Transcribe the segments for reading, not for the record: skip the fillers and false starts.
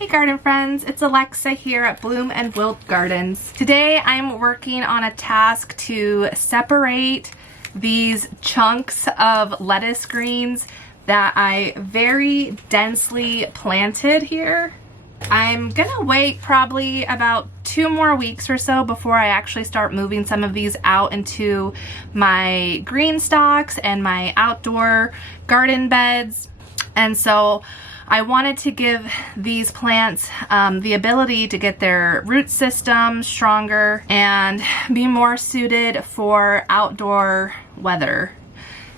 Hey garden friends, it's Alexa here at Bloom and Wilt Gardens. Today I'm working on a task to separate these chunks of lettuce greens that I very densely planted here. I'm gonna wait probably about 2 more weeks or so before I actually start moving some of these out into my green stalks and my outdoor garden beds. And so I wanted to give these plants the ability to get their root system stronger and be more suited for outdoor weather.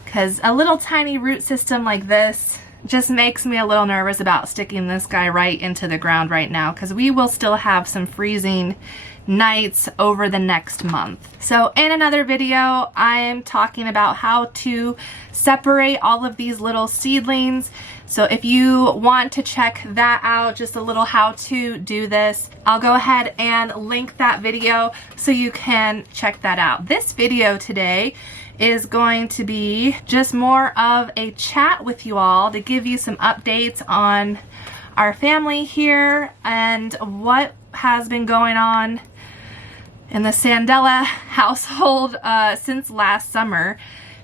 Because a little tiny root system like this just makes me a little nervous about sticking this guy right into the ground right now, because we will still have some freezing nights over the next month. So in another video, I am talking about how to separate all of these little seedlings. So if you want to check that out, just a little how to do this, I'll go ahead and link that video so you can check that out. This video today is going to be just more of a chat with you all to give you some updates on our family here and what has been going on in the Sandella household since last summer,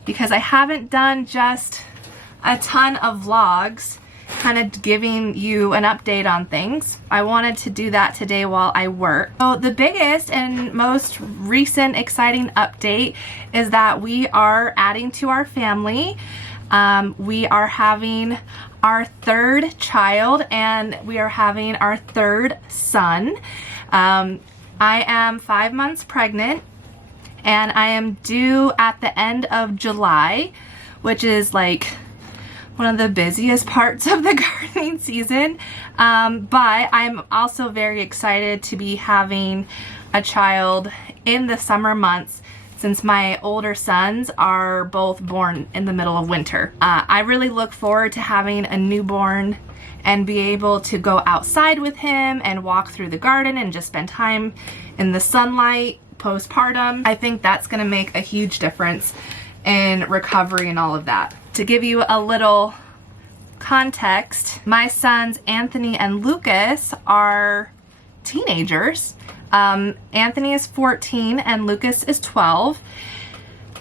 because I haven't done just a ton of vlogs kind of giving you an update on things. I wanted to do that today while I work. So the biggest and most recent exciting update is that we are adding to our family. We are having our 3rd child and we are having our 3rd son. I am 5 months pregnant and I am due at the end of July, which is like one of the busiest parts of the gardening season. But I'm also very excited to be having a child in the summer months, since my older sons are both born in the middle of winter. I really look forward to having a newborn and be able to go outside with him and walk through the garden and just spend time in the sunlight postpartum. I think that's gonna make a huge difference in recovery and all of that. To give you a little context, my sons Anthony and Lucas are teenagers. Anthony is 14 and Lucas is 12,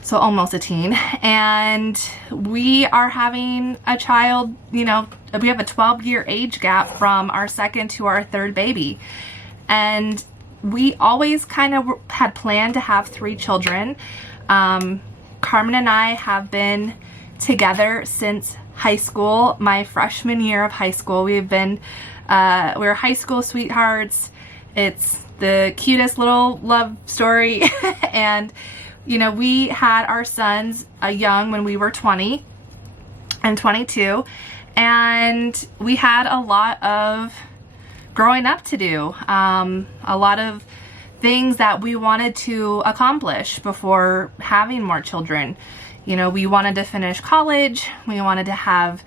so almost a teen, and we are having a child. You know, we have a 12-year age gap from our 2nd to our 3rd baby, and we always kind of had planned to have 3 children. Carmen and I have been together since high school, my freshman year of high school. We've been, we're high school sweethearts. It's the cutest little love story. And, you know, we had our sons young when we were 20 and 22. And we had a lot of growing up to do. A lot of things that we wanted to accomplish before having more children. You know, we wanted to finish college, we wanted to have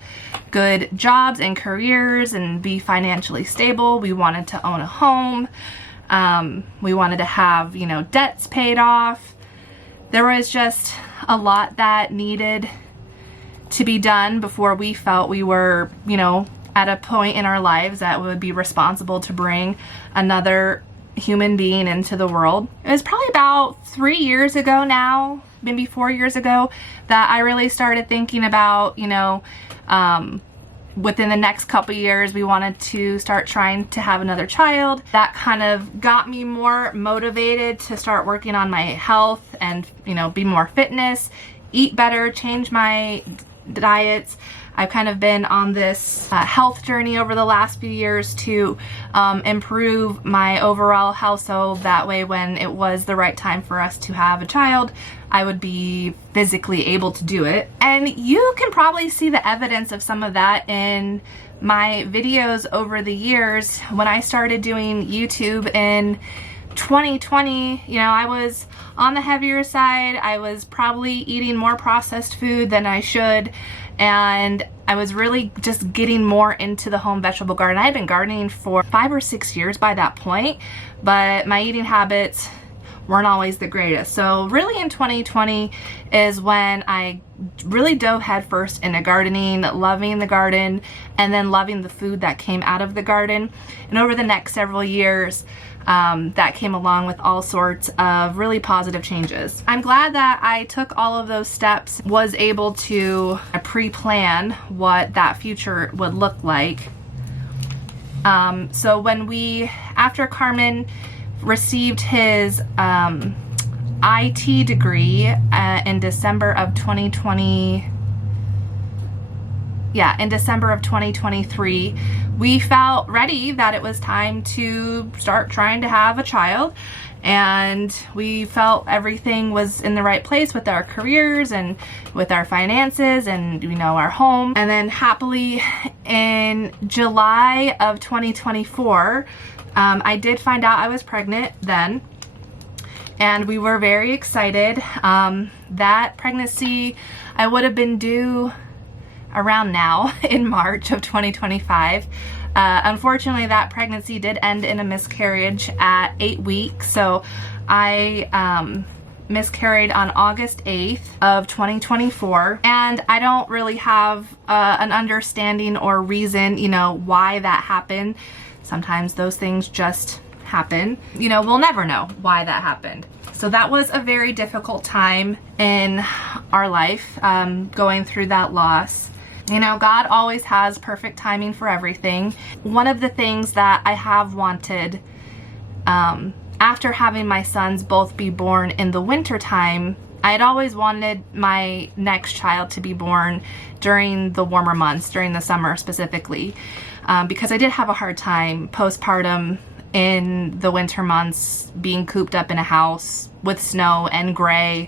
good jobs and careers and be financially stable, we wanted to own a home, we wanted to have, you know, debts paid off. There was just a lot that needed to be done before we felt we were, you know, at a point in our lives that would be responsible to bring another human being into the world. It was probably about 3 years ago now, maybe 4 years ago, that I really started thinking about, you know, within the next couple years we wanted to start trying to have another child. That kind of got me more motivated to start working on my health and, you know, be more fitness, eat better, change my diets. I've kind of been on this health journey over the last few years to improve my overall health, so that way when it was the right time for us to have a child, I would be physically able to do it. And you can probably see the evidence of some of that in my videos over the years. When I started doing YouTube in 2020, you know, I was on the heavier side. I was probably eating more processed food than I should, and I was really just getting more into the home vegetable garden. I had been gardening for 5 or 6 years by that point, but my eating habits weren't always the greatest. So really in 2020 is when I really dove headfirst into gardening, loving the garden, and then loving the food that came out of the garden. And over the next several years, that came along with all sorts of really positive changes. I'm glad that I took all of those steps, was able to pre-plan what that future would look like. So after Carmen received his IT degree in December of 2020, in December of 2023, we felt ready that it was time to start trying to have a child, and we felt everything was in the right place with our careers and with our finances and, you know, our home. And then happily in July of 2024, I did find out I was pregnant then, and we were very excited. That pregnancy, I would have been due around now in March of 2025. Unfortunately, that pregnancy did end in a miscarriage at 8 weeks. So I miscarried on August 8th of 2024. And I don't really have an understanding or reason, you know, why that happened. Sometimes those things just happen. You know, we'll never know why that happened. So that was a very difficult time in our life, going through that loss. You know, God always has perfect timing for everything. One of the things that I have wanted, after having my sons both be born in the winter time, I had always wanted my next child to be born during the warmer months, during the summer specifically, because I did have a hard time postpartum in the winter months, being cooped up in a house with snow and gray,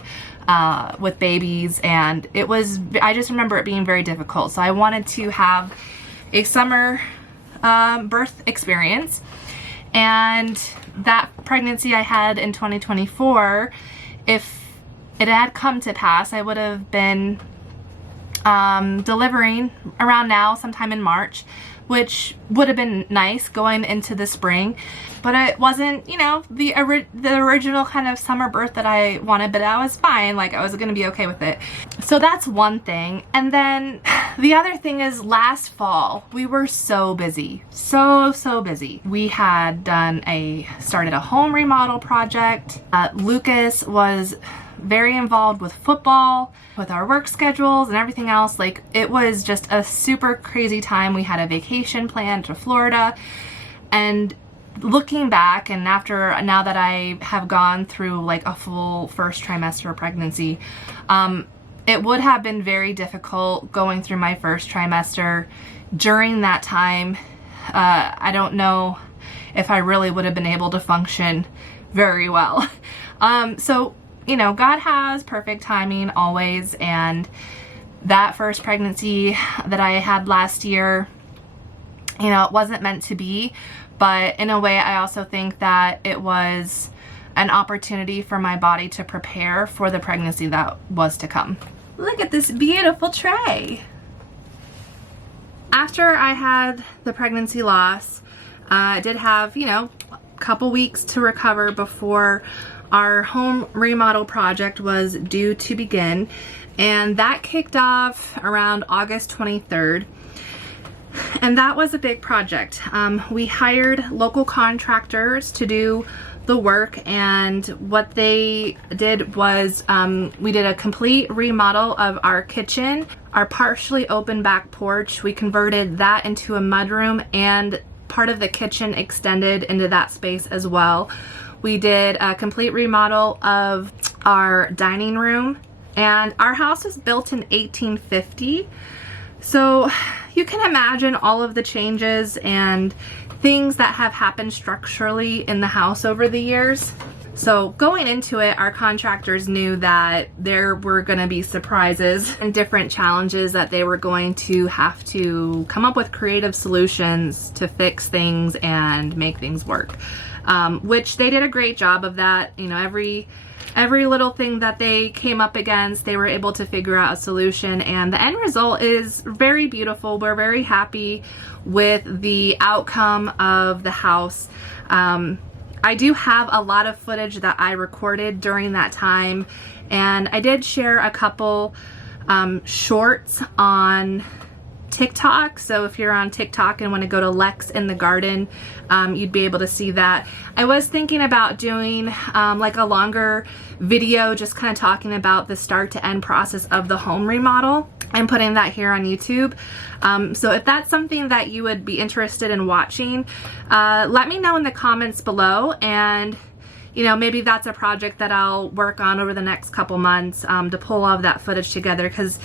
with babies, and I just remember it being very difficult. So I wanted to have a summer birth experience, and that pregnancy I had in 2024, if it had come to pass, I would have been delivering around now, sometime in March, which would have been nice going into the spring, but it wasn't, you know, the original kind of summer birth that I wanted, but I was fine. Like, I was gonna be okay with it. So that's one thing. And then the other thing is, last fall, we were so busy, so busy. We had started a home remodel project. Lucas was very involved with football, with our work schedules and everything else. Like, it was just a super crazy time. We had a vacation planned to Florida, and looking back, and now that I have gone through like a full first trimester pregnancy, it would have been very difficult going through my first trimester. During that time, I don't know if I really would have been able to function very well. So, you know, God has perfect timing always, and that first pregnancy that I had last year, you know, it wasn't meant to be, but in a way I also think that it was an opportunity for my body to prepare for the pregnancy that was to come. Look at this beautiful tray. After I had the pregnancy loss, I did have, you know, a couple weeks to recover before our home remodel project was due to begin, and that kicked off around August 23rd. And that was a big project. We hired local contractors to do the work, and what they did was we did a complete remodel of our kitchen, our partially open back porch. We converted that into a mudroom, and part of the kitchen extended into that space as well. We did a complete remodel of our dining room, and our house was built in 1850. So you can imagine all of the changes and things that have happened structurally in the house over the years. So going into it, our contractors knew that there were going to be surprises and different challenges, that they were going to have to come up with creative solutions to fix things and make things work. Which they did a great job of that. You know, every little thing that they came up against, they were able to figure out a solution, and the end result is very beautiful. We're very happy with the outcome of the house. I do have a lot of footage that I recorded during that time, and I did share a couple shorts on TikTok. So if you're on TikTok and want to go to Lex in the Garden, you'd be able to see that. I was thinking about doing like a longer video, just kind of talking about the start to end process of the home remodel and putting that here on YouTube. So if that's something that you would be interested in watching, let me know in the comments below, and you know, maybe that's a project that I'll work on over the next couple months to pull all of that footage together, because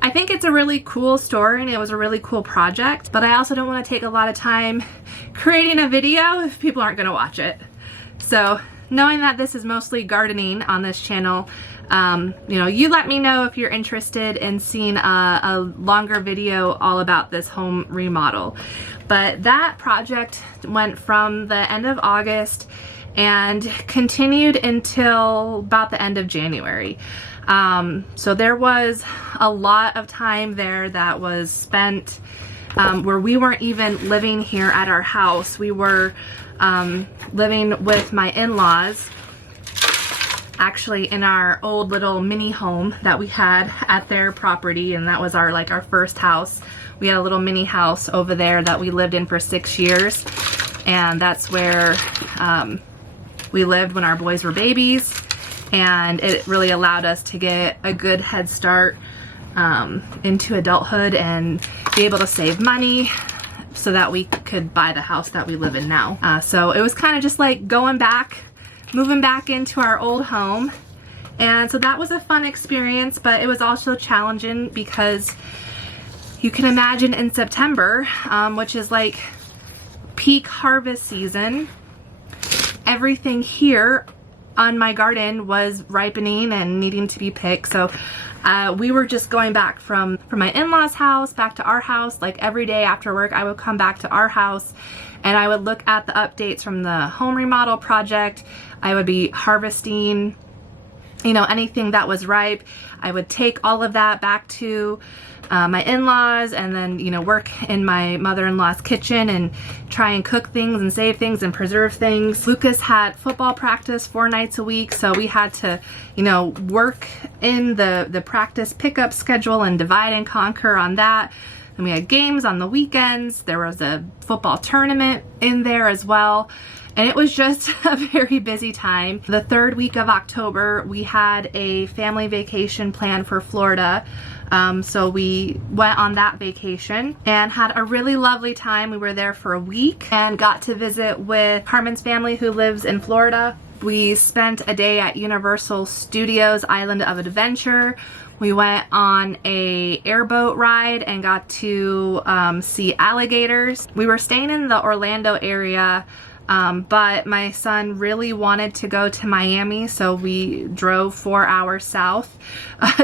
I think it's a really cool story and it was a really cool project, but I also don't want to take a lot of time creating a video if people aren't going to watch it. So knowing that this is mostly gardening on this channel, you know, you let me know if you're interested in seeing a longer video all about this home remodel. But that project went from the end of August and continued until about the end of January. So there was a lot of time there that was spent where we weren't even living here at our house. We were living with my in-laws, actually in our old little mini home that we had at their property, and that was our first house. We had a little mini house over there that we lived in for 6 years, and that's where we lived when our boys were babies, and it really allowed us to get a good head start into adulthood and be able to save money so that we could buy the house that we live in now. So it was kind of just like going back, moving back into our old home. And so that was a fun experience, but it was also challenging because you can imagine in September, which is like peak harvest season, everything here on my garden was ripening and needing to be picked. So we were just going back from my in-laws house back to our house. Like every day after work, I would come back to our house and I would look at the updates from the home remodel project. I would be harvesting, you know, anything that was ripe. I would take all of that back to my in-laws, and then, you know, work in my mother-in-law's kitchen and try and cook things and save things and preserve things. Lucas had football practice 4 nights a week, so we had to, you know, work in the practice pickup schedule and divide and conquer on that. And we had games on the weekends. There was a football tournament in there as well. And it was just a very busy time. The 3rd week of October, we had a family vacation planned for Florida. So we went on that vacation and had a really lovely time. We were there for a week and got to visit with Carmen's family who lives in Florida. We spent a day at Universal Studios Island of Adventure. We went on a airboat ride and got to see alligators. We were staying in the Orlando area, but my son really wanted to go to Miami, so we drove 4 hours south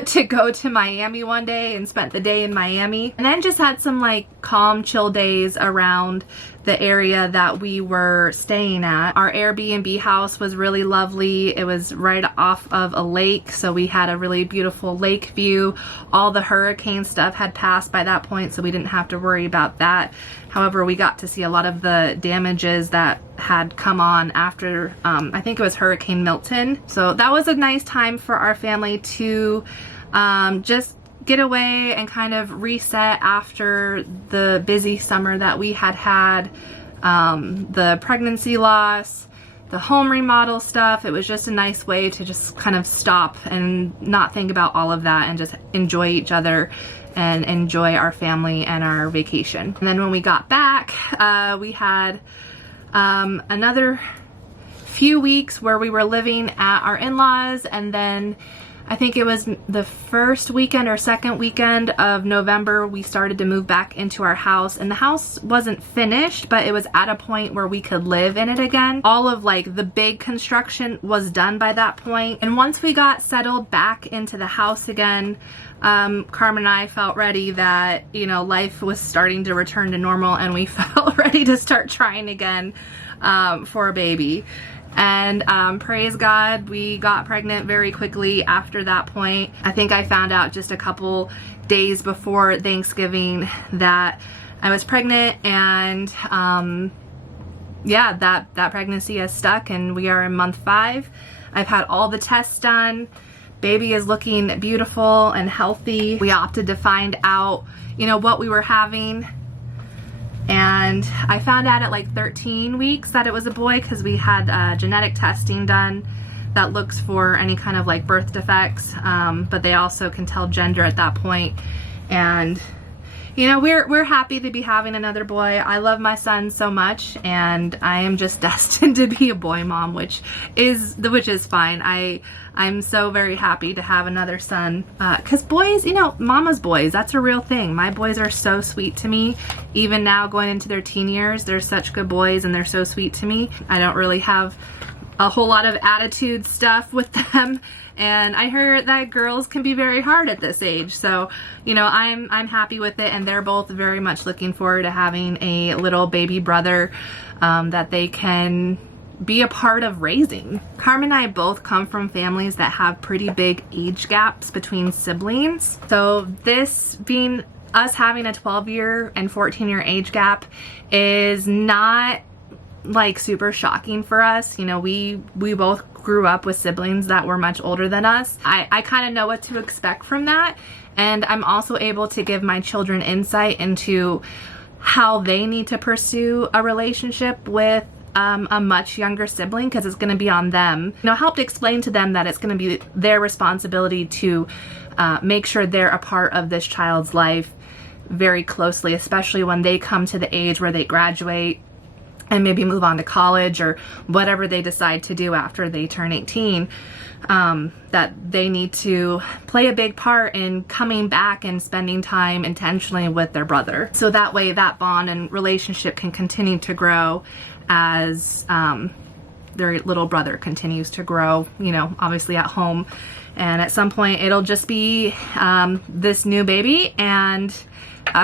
to go to Miami one day and spent the day in Miami. And then just had some like calm, chill days around the area that we were staying at. Our Airbnb house was really lovely. It was right off of a lake, so we had a really beautiful lake view. All the hurricane stuff had passed by that point, so we didn't have to worry about that. However, we got to see a lot of the damages that had come on after, I think it was Hurricane Milton. So that was a nice time for our family to just get away and kind of reset after the busy summer that we had, the pregnancy loss, the home remodel stuff. It was just a nice way to just kind of stop and not think about all of that and just enjoy each other and enjoy our family and our vacation. And then when we got back, we had another few weeks where we were living at our in-laws, and then I think it was the first weekend or second weekend of November we started to move back into our house, and the house wasn't finished, but it was at a point where we could live in it again. All of like the big construction was done by that point, and once we got settled back into the house again, Carmen and I felt ready that, you know, life was starting to return to normal, and we felt ready to start trying again for a baby. And praise God, we got pregnant very quickly after that point. I think I found out just a couple days before Thanksgiving that I was pregnant, and yeah, that pregnancy has stuck, and we are in month 5. I've had all the tests done. Baby is looking beautiful and healthy. We opted to find out, you know, what we were having. And I found out at like 13 weeks that it was a boy because we had genetic testing done that looks for any kind of like birth defects, but they also can tell gender at that point. And you know, we're happy to be having another boy. I love my son so much, and I am just destined to be a boy mom, which is fine. I'm so very happy to have another son, because boys, you know, mama's boys, that's a real thing. My boys are so sweet to me. Even now going into their teen years, they're such good boys and they're so sweet to me. I don't really have a whole lot of attitude stuff with them, and I heard that girls can be very hard at this age. So, you know, I'm happy with it, and they're both very much looking forward to having a little baby brother that they can be a part of raising. Carmen and I both come from families that have pretty big age gaps between siblings. So this being us having a 12-year and 14-year age gap is not like super shocking for us. You know, we both grew up with siblings that were much older than us. I kind of know what to expect from that, and I'm also able to give my children insight into how they need to pursue a relationship with a much younger sibling, because it's going to be on them. You know, help to explain to them that it's going to be their responsibility to make sure they're a part of this child's life very closely, especially when they come to the age where they graduate and maybe move on to college or whatever they decide to do after they turn 18, that they need to play a big part in coming back and spending time intentionally with their brother. So that way that bond and relationship can continue to grow as their little brother continues to grow, you know, obviously at home. And at some point it'll just be this new baby and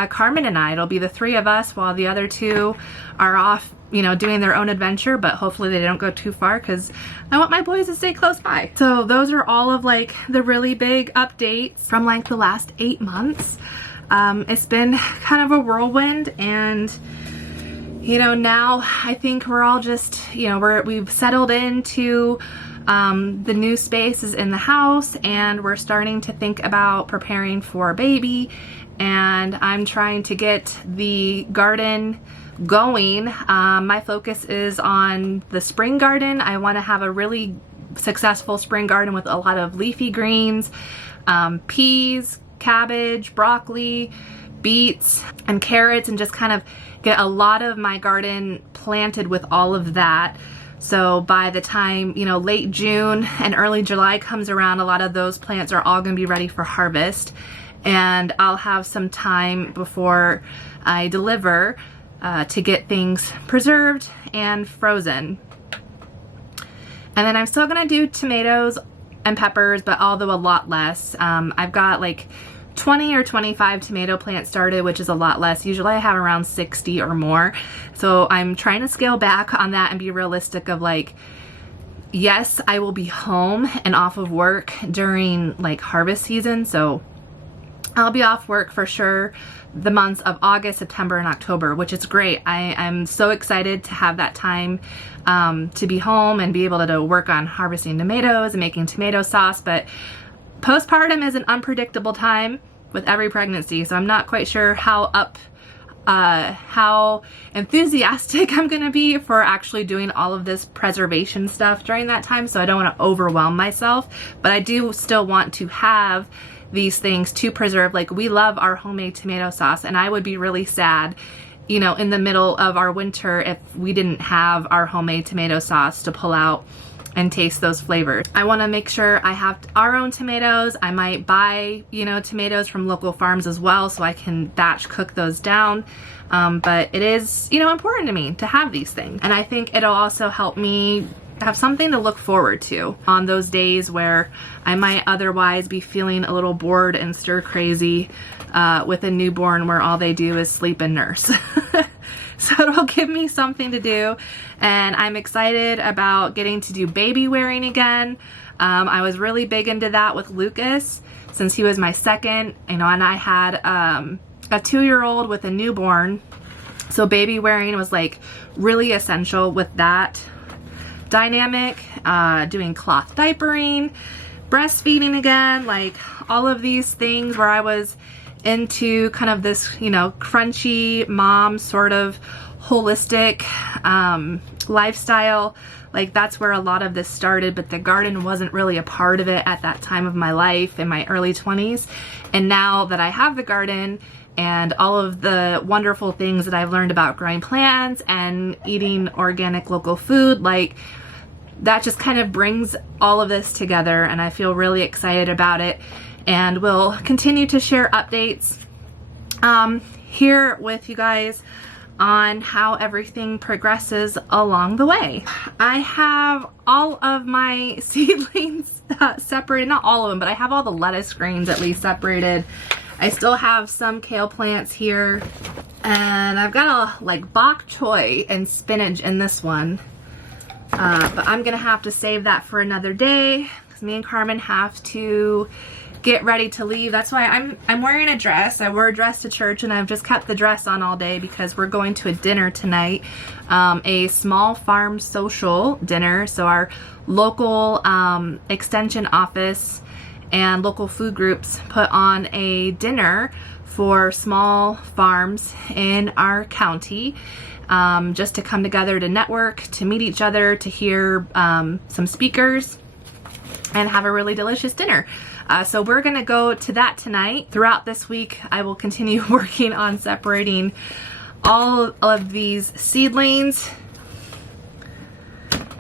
Carmen and I. It'll be the 3 of us while the other 2 are off, you know, doing their own adventure, but hopefully they don't go too far because I want my boys to stay close by. So those are all of like the really big updates from like the last 8 months. It's been kind of a whirlwind, and you know, now I think we're all just, you know, we've settled into the new space is in the house, and we're starting to think about preparing for a baby, and I'm trying to get the garden going. My focus is on the spring garden. I want to have a really successful spring garden with a lot of leafy greens, peas, cabbage, broccoli, beets, and carrots, and just kind of get a lot of my garden planted with all of that. So by the time, you know, late June and early July comes around, a lot of those plants are all going to be ready for harvest, and I'll have some time before I deliver to get things preserved and frozen. And then I'm still gonna do tomatoes and peppers, but although a lot less. I've got like 20 or 25 tomato plants started, which is a lot less. Usually I have around 60 or more. So I'm trying to scale back on that and be realistic of like, yes, I will be home and off of work during like harvest season. So I'll be off work for sure the months of August, September, and October, which is great. I'm so excited to have that time to be home and be able to work on harvesting tomatoes and making tomato sauce. But postpartum is an unpredictable time with every pregnancy, so I'm not quite sure how enthusiastic I'm gonna be for actually doing all of this preservation stuff during that time, so I don't want to overwhelm myself. But I do still want to have these things to preserve. Like, we love our homemade tomato sauce, and I would be really sad, you know, in the middle of our winter if we didn't have our homemade tomato sauce to pull out and taste those flavors. I want to make sure I have our own tomatoes. I might buy, you know, tomatoes from local farms as well, so I can batch cook those down. But it is, you know, important to me to have these things. And I think it'll also help me have something to look forward to on those days where I might otherwise be feeling a little bored and stir crazy with a newborn where all they do is sleep and nurse. So it'll give me something to do, and I'm excited about getting to do baby wearing again. I was really big into that with Lucas since he was my second, you know, and I had a 2-year-old with a newborn, So baby wearing was like really essential with that dynamic. Doing cloth diapering, breastfeeding again, like all of these things where I was into kind of this, you know, crunchy mom sort of holistic lifestyle. Like that's where a lot of this started, but the garden wasn't really a part of it at that time of my life in my early 20s. And now that I have the garden and all of the wonderful things that I've learned about growing plants and eating organic local food, like that just kind of brings all of this together, and I feel really excited about it. And we'll continue to share updates here with you guys on how everything progresses along the way. I have all of my seedlings separated, not all of them, but I have all the lettuce greens at least separated. I still have some kale plants here, and I've got a like bok choy and spinach in this one, but I'm gonna have to save that for another day because me and Carmen have to get ready to leave. That's why I'm wearing a dress. I wore a dress to church, and I've just kept the dress on all day because we're going to a dinner tonight, a small farm social dinner. So our local extension office and local food groups put on a dinner for small farms in our county, just to come together to network, to meet each other, to hear some speakers, and have a really delicious dinner. So we're gonna go to that tonight. Throughout this week, I will continue working on separating all of these seedlings.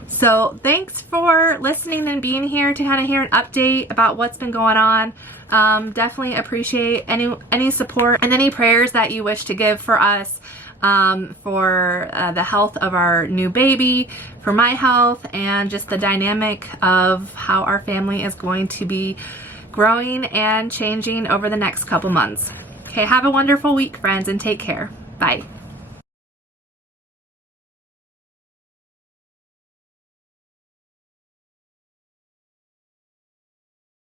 So thanks for listening and being here to kind of hear an update about what's been going on. Definitely appreciate any support and any prayers that you wish to give for us, for the health of our new baby, for my health, and just the dynamic of how our family is going to be growing and changing over the next couple months. Okay, have a wonderful week, friends, and take care. Bye.